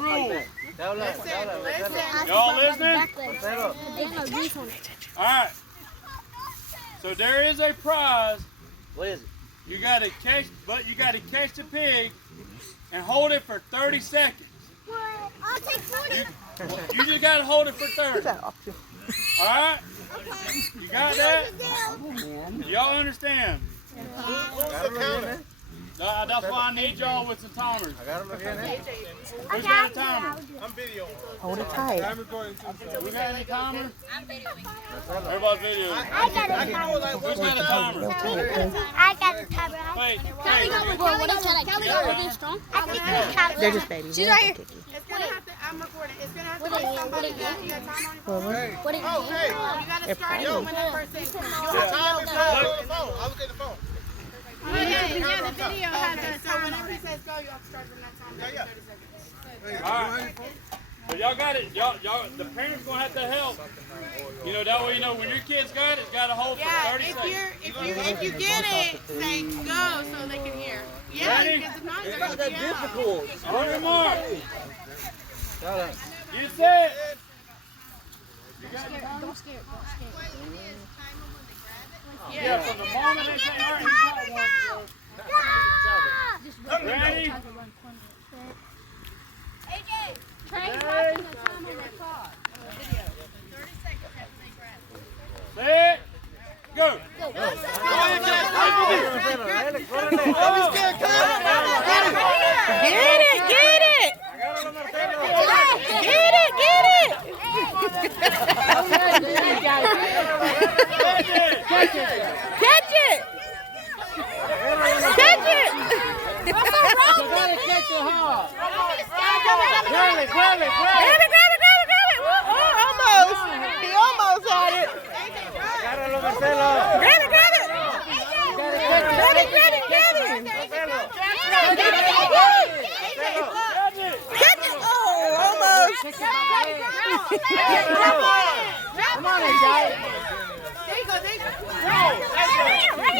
rules. Y'all listening? All right. So there is a prize. What is it? You got to catch the pig and hold it for 30 seconds. I'll take 40. You just got to hold it for 30. All right? You got that? Y'all understand? That's why I need y'all with some timers. I got him again. Who's got a timer? I'm videoing. Hold it tight. We got any timers? I'm videoing. Everybody's videoing. I got a timer. Who's got a timer? I got a timer. Wait. They're just babies. She's right here. It's gonna have to. I'm recording. It's gonna have to be somebody that got time on your phone. What did You gotta start it when that first thing. Time is on the phone. I look at the phone. The video has a so whenever he says go, you have to start from that time. 30 seconds. All right. So y'all got it. Y'all, the parents gonna have to help. You know, that way you know when your kids got it, it's got to hold for 30 seconds. If you get it, say go so they can hear. Yeah, because if not, It's not that difficult. On your mark. You set. Don't scare. Yeah, from the moment they say, all right, he's got one. Ready? AJ. Set. Set. Go.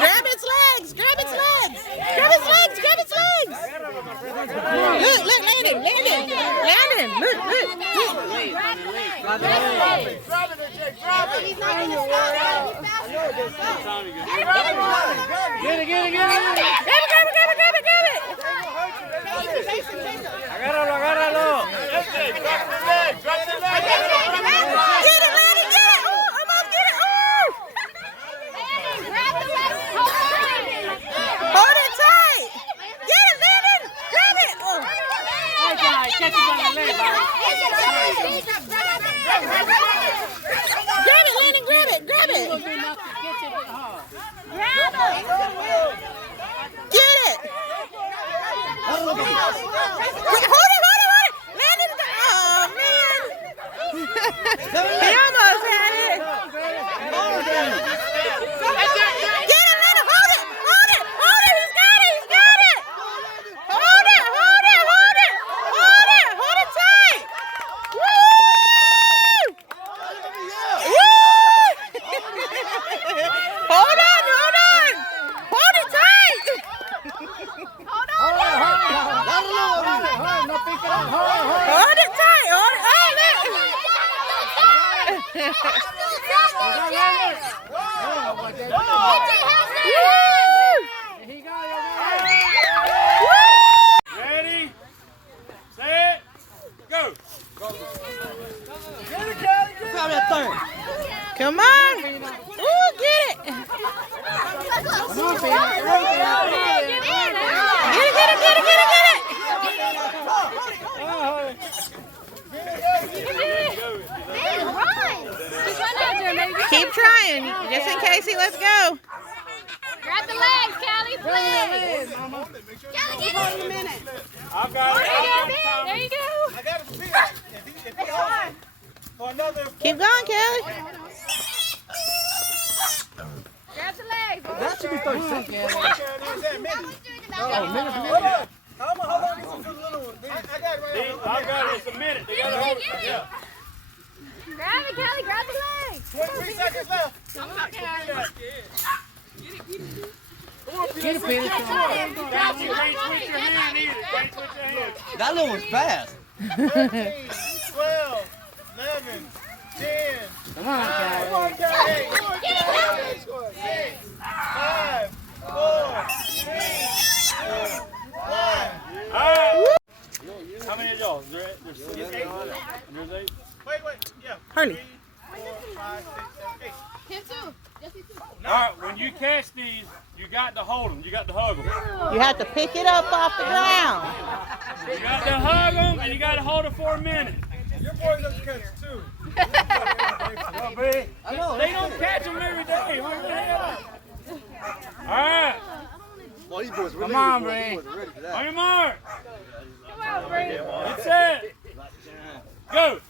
Grab its legs! Grab its legs! Grab its legs! Grab its legs! Look, Landon! Look! Get it. Grab it! Agárralo. Get it, Landon! Get it! Oh, almost get it! Oh! Hold it tight! Get it, Landon! Grab it! Oh. Catch it by the leg. Grab it, Landon! Grab it! Get it! Hold it! Landon! Oh, man! He almost had it! Get it, Landon! Hold it! He's got it! Hold it tight! Woo! Hold on! Hold it tight! Hold it tight! Ready, set, go. Come on! Ooh, get it! Keep trying, just in case he lets go. Grab the legs, Callie, please. Callie, get it. I've got it. There you go. I got to see if he on for another. Keep going, Kelly. Grab the legs. That should be 30 seconds. Hold on. How long is this little one? I got it right here. I've got it. It's a minute. They got to hold it. Yeah. Grab it, Kelly. Grab the legs. 23 seconds left. Get it, Peter. You can't switch your hand either. That little one's fast. 13, 12, 11, 10, Come on, 9, Callie. 8, 6, 5, 4, 3, 2, 1. Alright. How many of y'all? There's 6. There's 8. Wait, yeah. Hurley. 3, 4, 5, 6, 7, 8. Him too. Yes, he too. Alright, when you catch these, you got to hold them. You got to hug them. You have to pick it up off the ground. You got to hug them and you got to hold it for a minute. Your boys have to catch too. They don't catch them every day. Hurry the hell up. Alright. Well, these boys really Come on, ready. Bree. These boys are ready for that. On your mark. Come on, Bree. Get set. Go.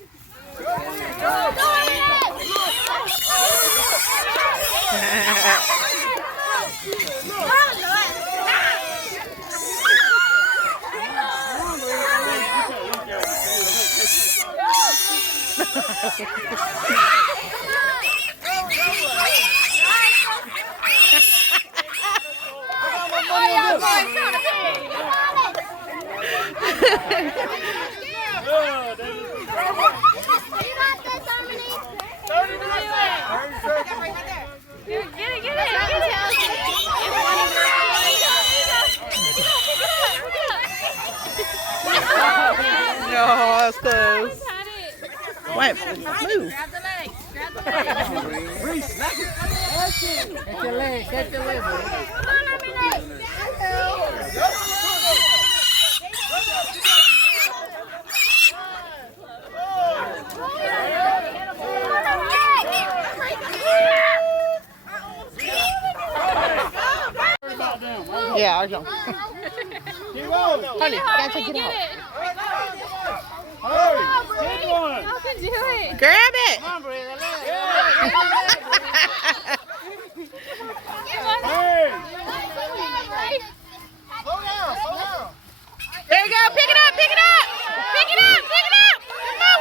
No, that's close. Wait, move. Grab the leg. Grab the leg. Catch your leg, catch your leg, bro. Come on, Yeah, I know. Honey, gotta take it out. Hurry. Get one. Y'all can do it. Grab it. Hey. Slow down, slow down. There you go. Pick it up. Pick it up. Pick it up. Pick it up. Come on.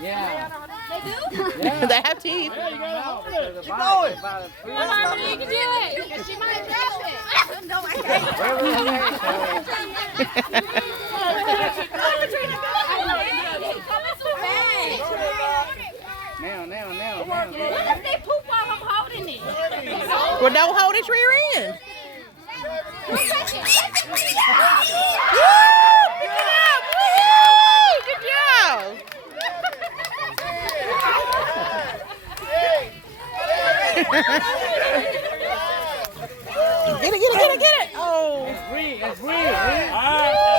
Yeah. They have teeth. Yeah, you gotta hold it. Keep going. Come on, Harmony, you can do it. She might drop it. No, I Now. What if they poop while I'm holding it? Well, don't hold its rear end. Woo! Pick it Woo! Pick it up. Woo! Good job. Get it. Oh. That's Bree. All right.